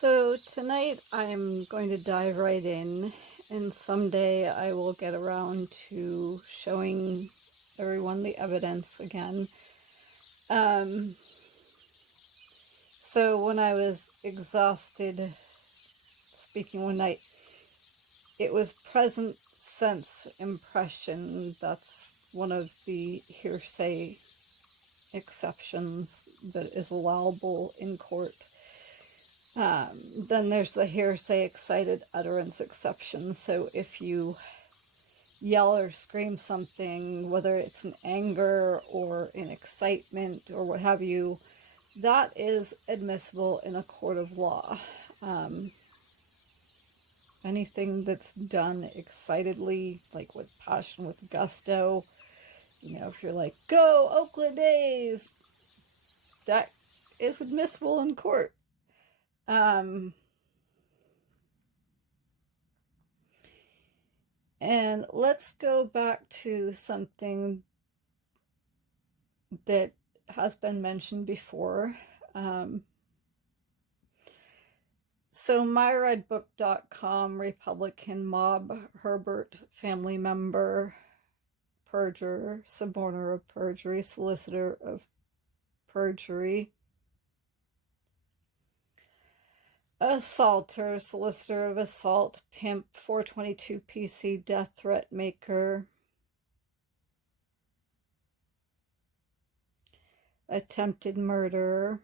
So tonight I'm going to dive right in, and someday I will get around to showing everyone the evidence again. So when I was exhausted speaking one night, it was present sense impression. That's one of the hearsay exceptions that is allowable in court. Then there's the hearsay excited utterance exception. So if you yell or scream something, whether it's in anger or in excitement or what have you, that is admissible in a court of law. Anything that's done excitedly, like with passion, with gusto, if you're like, go Oakland A's, that is admissible in court. And let's go back to something that has been mentioned before. So myredbook.com, Republican mob, Herbert, family member, perjurer, suborner of perjury, solicitor of perjury, assaulter, solicitor of assault, pimp, 422 PC, death threat maker, attempted murderer,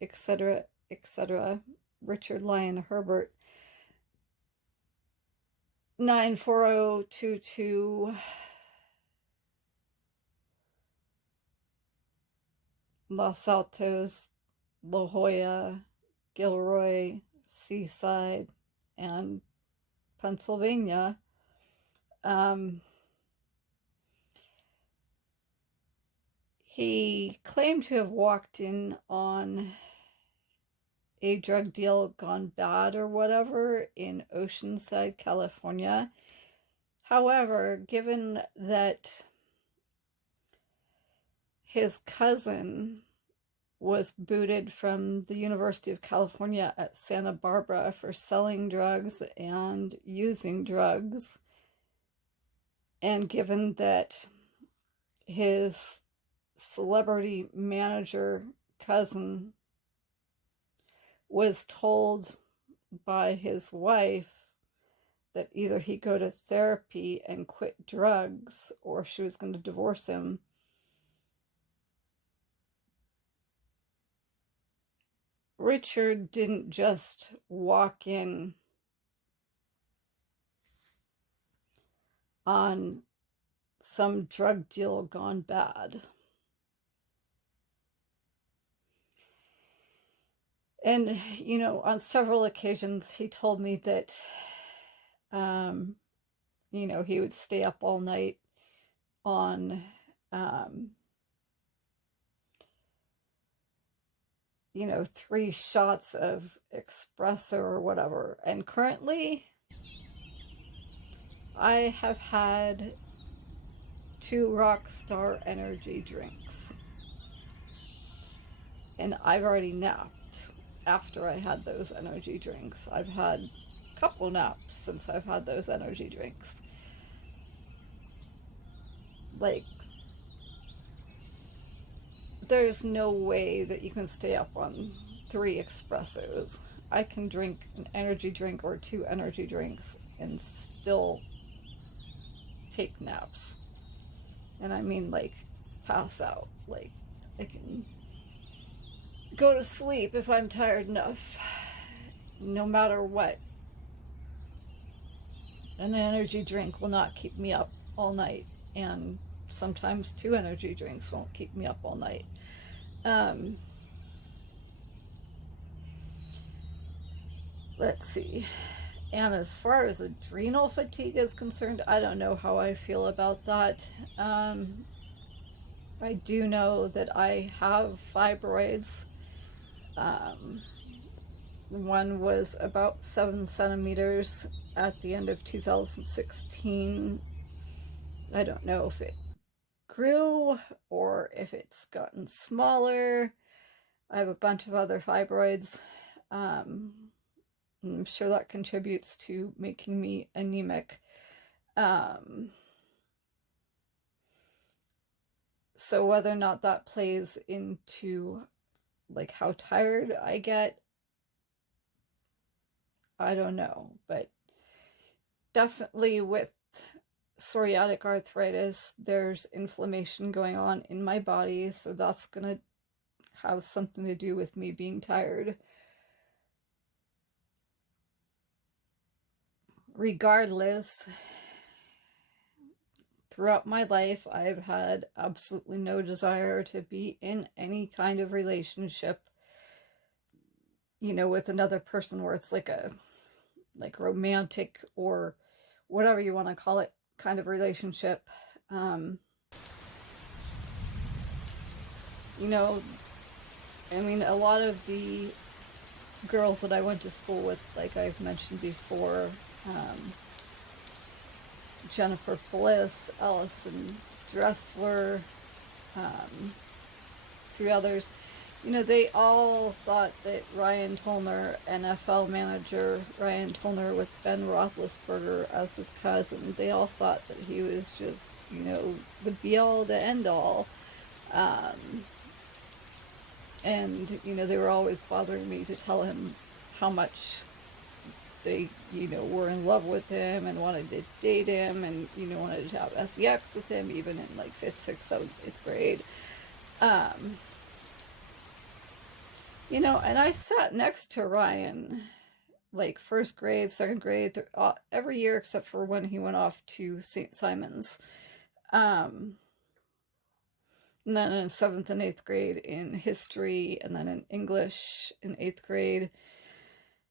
etc., etc. Richard Lyon Herbert, 94022, Los Altos, La Jolla, Gilroy, Seaside, and Pennsylvania. He claimed to have walked in on a drug deal gone bad or whatever in Oceanside, California. However, given that his cousin was booted from the University of California at Santa Barbara for selling drugs and using drugs, and given that his celebrity manager cousin was told by his wife that either he go to therapy and quit drugs or she was going to divorce him, Richard didn't just walk in on some drug deal gone bad. And, on several occasions, he told me that, he would stay up all night on, 3 shots of espresso or whatever. And currently, I have had 2 Rockstar energy drinks. And I've already napped after I had those energy drinks. I've had a couple naps since I've had those energy drinks. Like, there's no way that you can stay up on 3 espressos. I can drink an energy drink or 2 energy drinks and still take naps. And I mean, like, pass out. Like, I can go to sleep if I'm tired enough, no matter what. An energy drink will not keep me up all night, and sometimes 2 energy drinks won't keep me up all night. Let's see. And as far as adrenal fatigue is concerned, I don't know how I feel about that. I do know that I have fibroids. One was about 7 centimeters at the end of 2016. I don't know if it grew or if it's gotten smaller. I have a bunch of other fibroids. I'm sure that contributes to making me anemic. So whether or not that plays into like how tired I get, I don't know. But definitely with psoriatic arthritis, there's inflammation going on in my body, so that's gonna have something to do with me being tired. Regardless, throughout my life, I've had absolutely no desire to be in any kind of relationship, with another person where it's like a romantic or whatever you want to call it kind of relationship. I mean, a lot of the girls that I went to school with, like I've mentioned before, Jennifer Bliss, Allison Dressler, three others, they all thought that Ryan Tollner, NFL manager Ryan Tollner with Ben Roethlisberger as his cousin, they all thought that he was just, the be-all, the end-all. And, they were always bothering me to tell him how much they, were in love with him and wanted to date him and, wanted to have sex with him even in like 5th, 6th, 7th, 8th grade. And I sat next to Ryan like 1st grade, 2nd grade, every year except for when he went off to St. Simon's. And then in 7th and 8th grade in history, and then in English in 8th grade.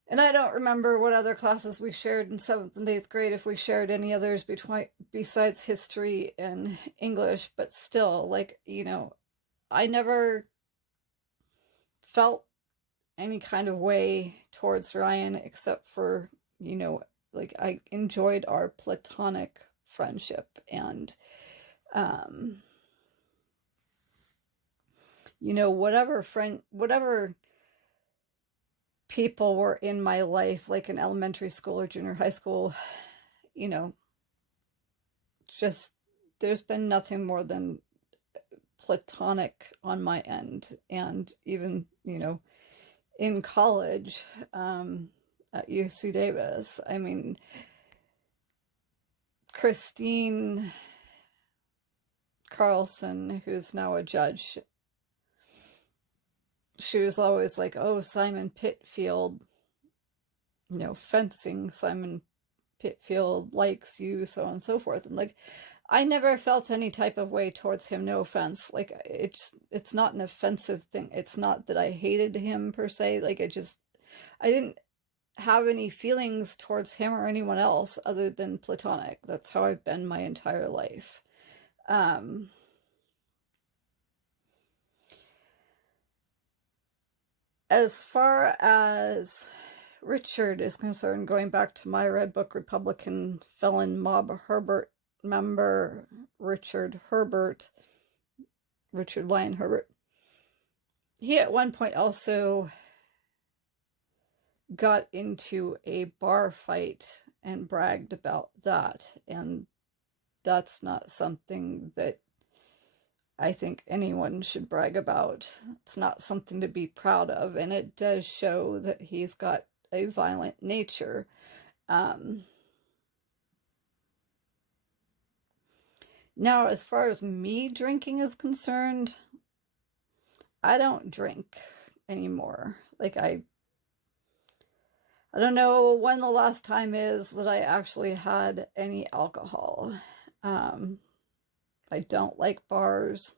And I don't remember what other classes we shared in 7th and 8th grade, if we shared any others besides history and English, but still, like, I never felt any kind of way towards Ryan except for, like I enjoyed our platonic friendship and, whatever people were in my life, like in elementary school or junior high school, just there's been nothing more than platonic on my end. And even, in college, at UC Davis, I mean, Christine Carlson, who's now a judge, she was always like, oh, Simon Pitfield, fencing, Simon Pitfield likes you, so on and so forth. And like, I never felt any type of way towards him, no offense. Like, it's not an offensive thing. It's not that I hated him per se. Like, I didn't have any feelings towards him or anyone else other than platonic. That's how I've been my entire life. As far as Richard is concerned, going back to my Red Book Republican felon mob Herbert member, Richard Lyon Herbert, he at one point also got into a bar fight and bragged about that. And that's not something that I think anyone should brag about. It's not something to be proud of, and it does show that he's got a violent nature. Now, as far as me drinking is concerned, I don't drink anymore. Like, I don't know when the last time is that I actually had any alcohol. I don't like bars.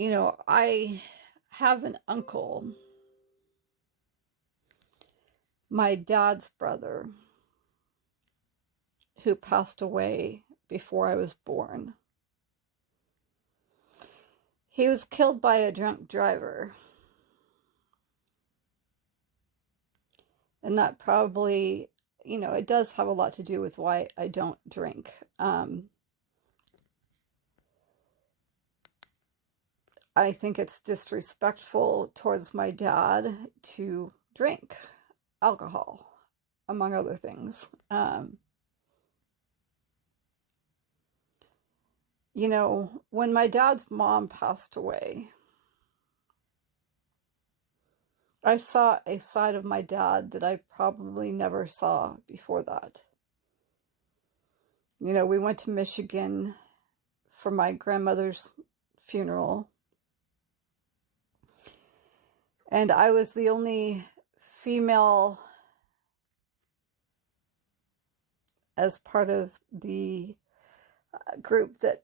I have an uncle, my dad's brother, who passed away before I was born. He was killed by a drunk driver. And that probably, it does have a lot to do with why I don't drink. I think it's disrespectful towards my dad to drink alcohol, among other things. You know, when my dad's mom passed away, I saw a side of my dad that I probably never saw before that. You know, we went to Michigan for my grandmother's funeral, and I was the only female as part of the group that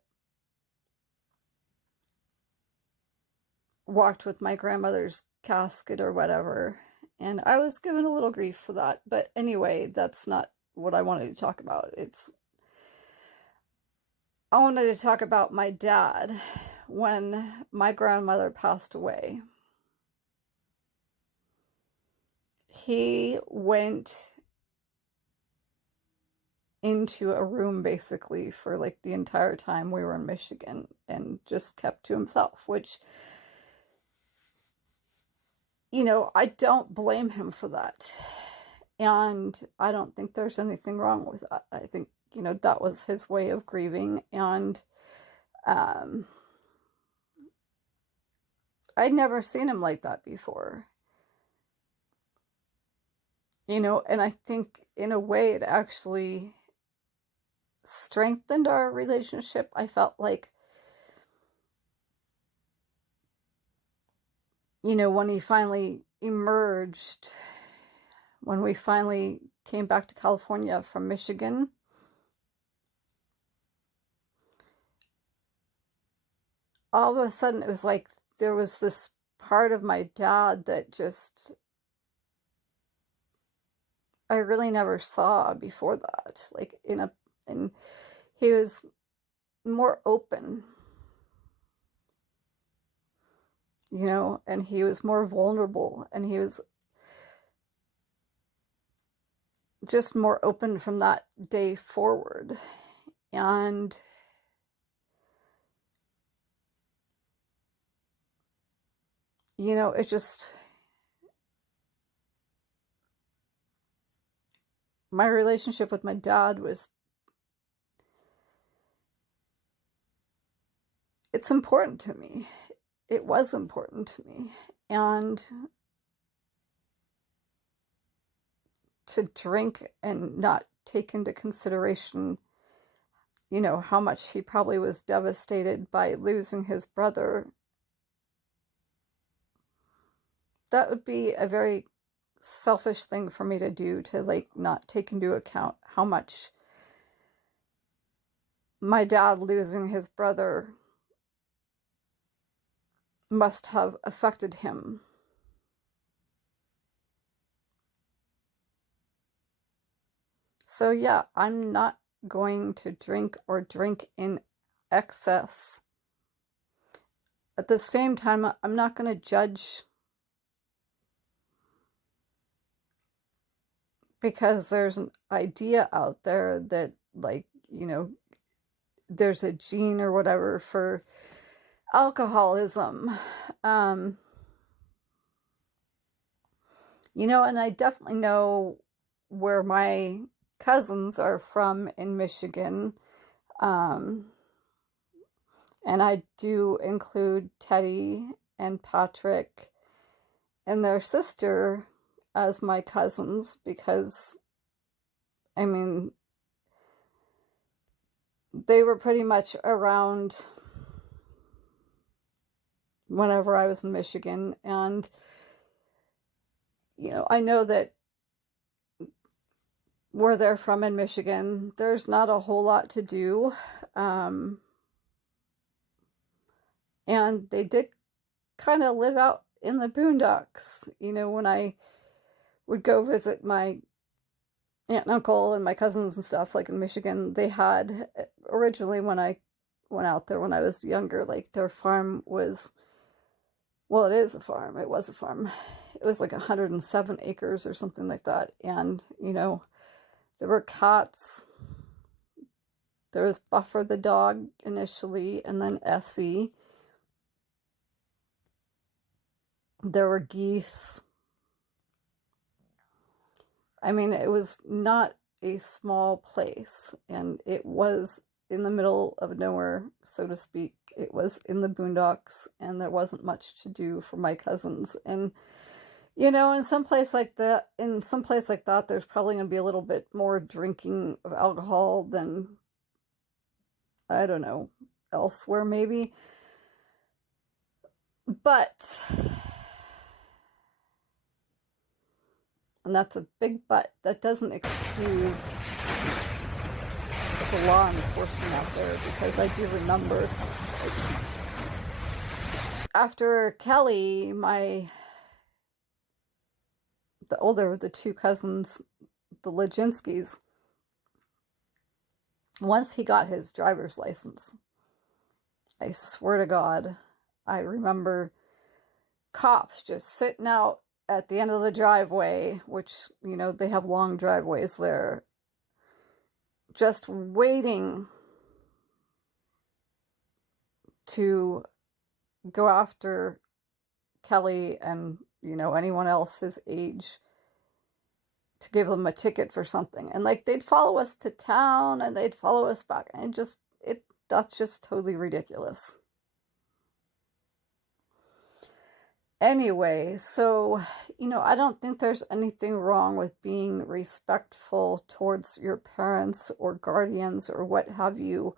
walked with my grandmother's casket or whatever. And I was given a little grief for that. But anyway, that's not what I wanted to talk about. I wanted to talk about my dad when my grandmother passed away. He went into a room basically for like the entire time we were in Michigan and just kept to himself, which, you know, I don't blame him for that. And I don't think there's anything wrong with that. I think, you know, that was his way of grieving. And I'd never seen him like that before. You know, and I think in a way it actually strengthened our relationship. I felt like, you know, when he finally emerged, when we finally came back to California from Michigan, all of a sudden it was like there was this part of my dad that just I really never saw before that. Like and he was more open, you know, and he was more vulnerable, and he was just more open from that day forward. And you know, it just, my relationship with my dad was, it's important to me. It was important to me. And to drink and not take into consideration, you know, how much he probably was devastated by losing his brother, that would be a very selfish thing for me to do, to like not take into account how much my dad losing his brother must have affected him. So yeah, I'm not going to drink or drink in excess. At the same time, I'm not going to judge because there's an idea out there that, like, you know, there's a gene or whatever for alcoholism. You know, and I definitely know where my cousins are from in Michigan. And I do include Teddy and Patrick and their sister as my cousins because, I mean, they were pretty much around whenever I was in Michigan. And, you know, I know that where they're from in Michigan, there's not a whole lot to do. And they did kind of live out in the boondocks. You know, when I would go visit my aunt and uncle and my cousins and stuff, like in Michigan, they had, originally when I went out there when I was younger, like their farm was, well, it is a farm. It was a farm. It was like 107 acres or something like that. And, you know, there were cats. There was Buffer the dog initially, and then Essie. There were geese. I mean, it was not a small place, and it was in the middle of nowhere, so to speak. It was in the boondocks, and there wasn't much to do for my cousins. And, you know, in some place like that, there's probably going to be a little bit more drinking of alcohol than, I don't know, elsewhere maybe. But, and that's a big but, that doesn't excuse the law enforcement out there, because I do remember after Kelly, the older of the two cousins, the Legzinskis, once he got his driver's license, I swear to God, I remember cops just sitting out at the end of the driveway, which, you know, they have long driveways there, just waiting to go after Kelly and, you know, anyone else his age to give them a ticket for something. And like, they'd follow us to town and they'd follow us back. And that's just totally ridiculous. Anyway, so, you know, I don't think there's anything wrong with being respectful towards your parents or guardians or what have you,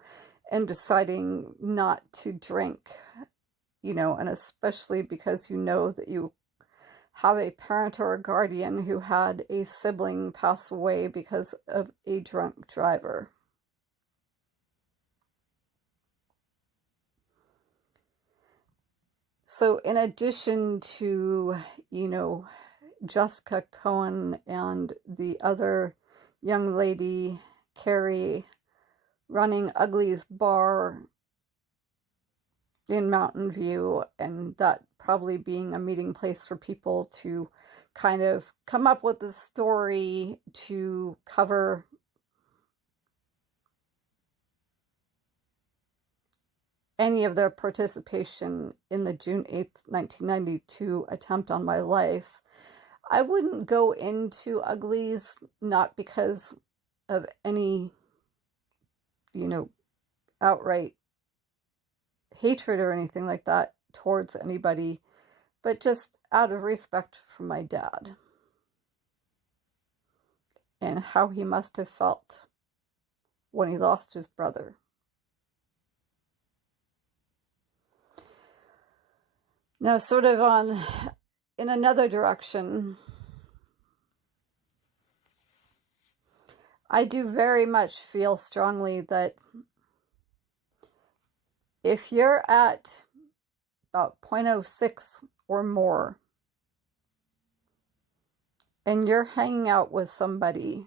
and deciding not to drink, you know, and especially because you know that you have a parent or a guardian who had a sibling pass away because of a drunk driver. So in addition to, you know, Jessica Cohen and the other young lady, Carrie, running Ugly's Bar in Mountain View, and that probably being a meeting place for people to kind of come up with a story to cover any of their participation in the June 8th, 1992 attempt on my life. I wouldn't go into Ugly's, not because of any, you know, outright hatred or anything like that towards anybody, but just out of respect for my dad and how he must have felt when he lost his brother. Now, sort of in another direction, I do very much feel strongly that if you're at about 0.06 or more, and you're hanging out with somebody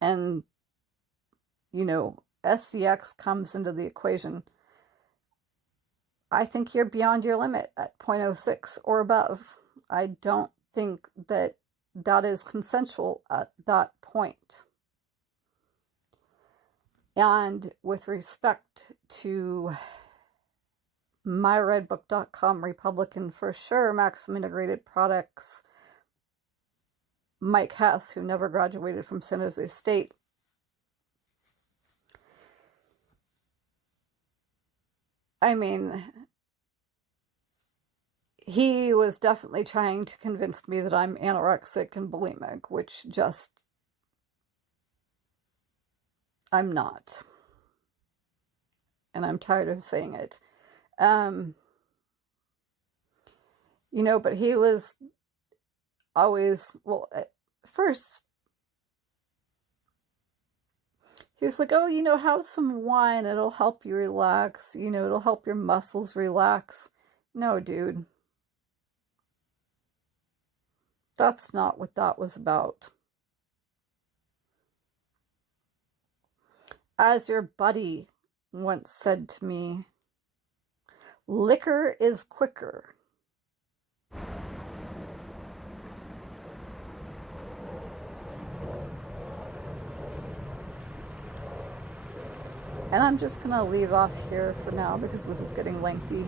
and, you know, SCX comes into the equation, I think you're beyond your limit at 0.06 or above. I don't think that that is consensual at that point. And with respect to myredbook.com, Republican for sure, Maximum Integrated Products, Mike Hess, who never graduated from San Jose State, I mean, he was definitely trying to convince me that I'm anorexic and bulimic, which just, I'm not. And I'm tired of saying it. You know, but he was always, well, at first, he was like, oh, you know, have some wine. It'll help you relax. You know, it'll help your muscles relax. No, dude. That's not what that was about. As your buddy once said to me, liquor is quicker. And I'm just gonna leave off here for now because this is getting lengthy.